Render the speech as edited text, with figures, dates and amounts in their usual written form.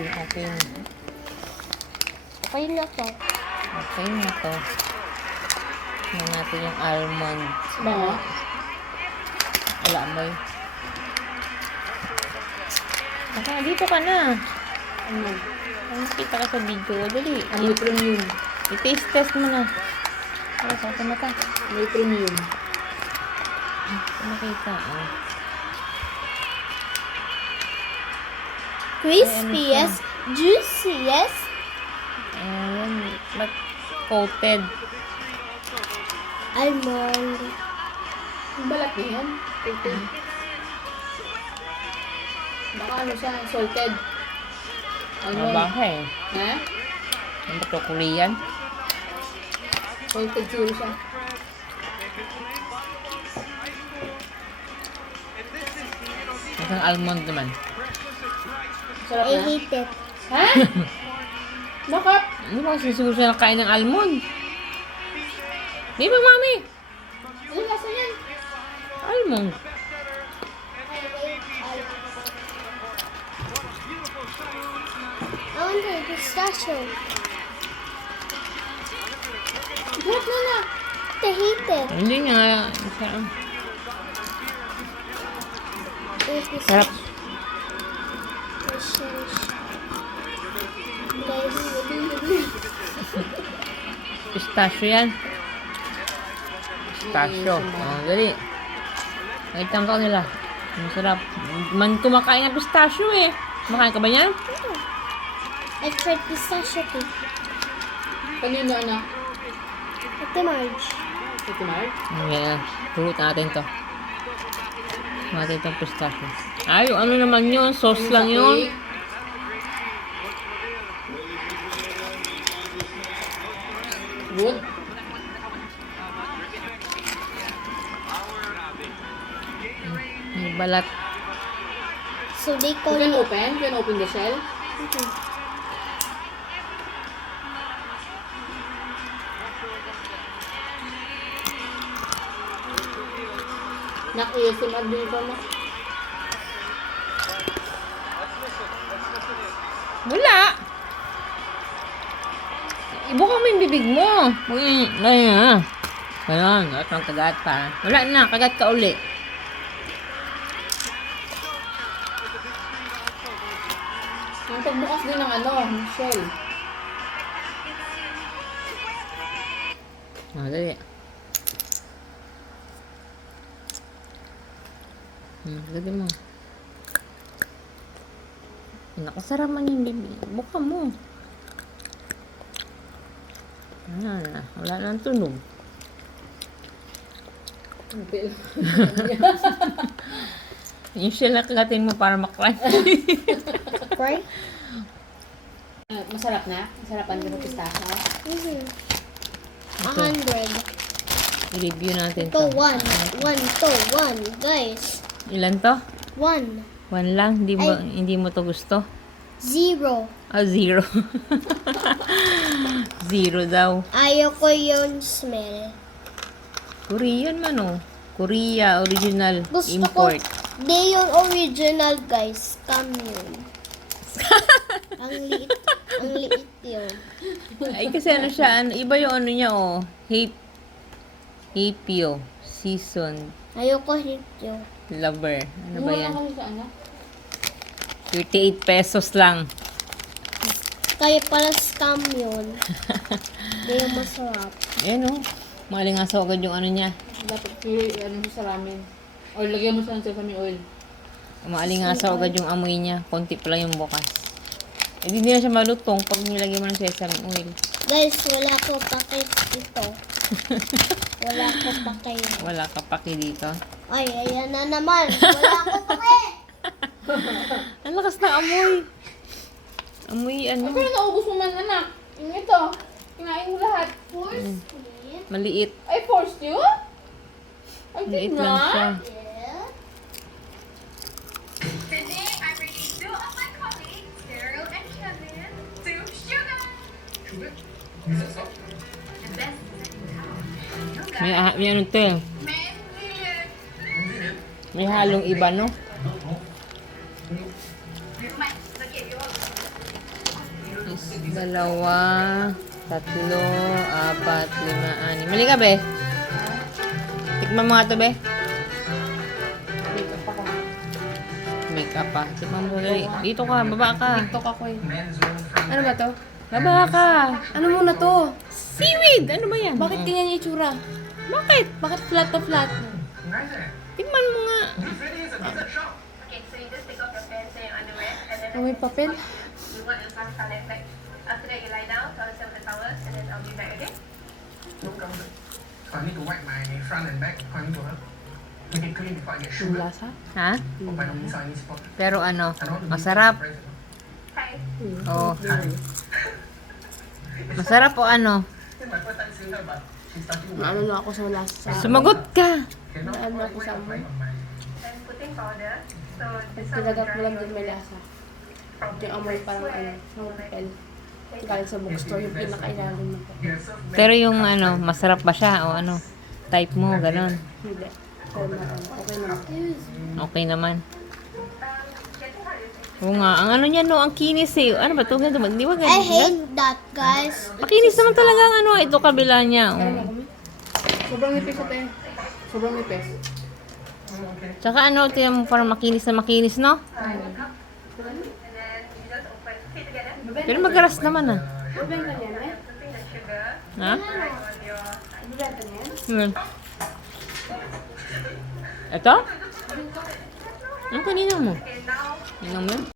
Okay na. Okay na to. Okay na to. Tingnan natin yung almond. Bango? Wala may. Baka dito ka na. Ano? Ang nakita ka sa video. Dali. Amoy premium. I-taste test mo na. Ay, sa mata. Amoy premium. Nakita. Oh. Crispiest, juiciest. Ayan. But coated. Almond. Ang balat niya yan. Salted. Baka ano siya, salted. Ano ba ka eh? Ha? Ano ba ito? Korean? Salted siguro siya. Isang almond naman. Sarap I na. hate it. Ha? Bakit? Hindi ba kasi siguro siya nakain ng almond? Di ba, mami? Ano lasa yan? Almond. I want the pistachio. Sarap na na. I hate it. Hindi nga. Sarap. There's Sarap. Pistachio yan. Pistachio. Oh, dali. Nakita ko nila. Masarap. Man kumakain ng pistachio eh. Kumakain ka ba niyan? I tried pistachio too. Kanino ano? Ate Marge. Ito Mark? Ayan. Pulot natin to. Natin itong pistachio. Ay, ano naman yun? Sauce lang yun. Good? May balat. So they You call can it. open? You can open the shell? Nak-ASMR din ito, no? Wala. Ibuka mo yung bibig mo. Ganyan. Ganyan. At ang kagat pa. Wala na. Kagat ka uli. Yung pagbukas din ng ano, shell. Dali. Lagyan mo. Nakasarap man yung bibig. Buka mo. Wala nang tunog. Yung shell na kagatin mo para makrunchy. Right? Masarap na? Masarapan ka sa pistachio? 100. I-review natin To to. one. One to one, guys. Ilan to? One. 1 lang? Hindi mo to gusto? 0. Ah, 0. 0 daw. Ayoko yung smell. Korean man oh. Korea, original, Gusto import. ko, di yung original, guys. Scam yun. Ang liit yun. Ay, kasi ano siya, iba yung ano niya oh. Hapio, season, Ayoko hit yun. lover. Ano ba yan? Kami sa ano? 38 pesos lang. Kaya pala scam yun. Di yung masarap. Ayan oh. Malingasaw agad yung ano niya. Dapat ano mo sa ramen. Or lagyan mo sa sesame oil. Maalingasaw agad yung amoy niya. Konti pa lang yung bukas. Eh, hindi na siya malutong pag nilagyan mo ng sesame oil. Guys, wala ko pakit ito. Wala ko pakit. Wala ka paki dito. Ay, ayan na naman. Wala ko pakit. Ang lakas ng amoy. Amoy ano. Pero naubos mo man, anak. Yung ito. Kinain mo lahat. Force me. Maliit. I forced you? I Maliit did lang siya. not. Yeah. Today, I'm bringing two of my colleagues, Daryl and Kevin, to Sugar. The best is in town. May ano to eh. Men live. May halong iba no? Mike, look at you. Dalawa, tatlo, apat, lima, anim. Mali ka, be? Tikman mo nga to, be. Makeup ako. Make up pa. Tikman mo dali. Dito ka, baba ka. TikTok ako eh. Ano ba to? Baba ka. Ano muna to? Seaweed! Ano ba yan? Bakit ganyan yung itsura? Bakit? Bakit flat na flat? Tikman mo nga. Okay, so you just take off your pants and your underwear, and then Oh, may papel? you want your sun tan back. After that, you lie down, so I'll set the towels, and then I'll be back, okay? So I need to wipe my front and back according to her. Make it clean before I get Yung sugar. lasa? Ha? Hope I don't miss out any spot. Pero ano, I don't want to be masarap. surprised. Hi. Oh. Masarap o ano? This is my first time seeing her, but she's starting to Ano na ako sa lasa? Sumagot ka. cannot Ano quite ako wait sa to apply on my I'm putting powder, so this one will Pinagat mo dry lang your din may hair lasa. from Yung amoy parang ano, yung papel. Galing sa bookstore, yung pinakailalim na papel. you have served Pero yung ano, masarap ba siya o ano? Type mo, ganun. Hindi. Pero okay naman. Okay naman. getting hot is Oo nga, ang ano niya no, ang kinis eh. Ano ba ito? Di ba I ganun? hate that, guys. Makinis naman talaga ang ano, ito kabila niya. Ano Oh. kami? Sobrang nipis ate. Sobrang nipis. Tsaka ano, tiyan mo parang makinis na makinis, no? and then you just open, okay, together. Pero magaras naman ah. Bibenta niya na? Putting the sugar Ha? right on your Bibenta niya? Hmm. Ito? Ang kanina mo? okay now. Inom mo?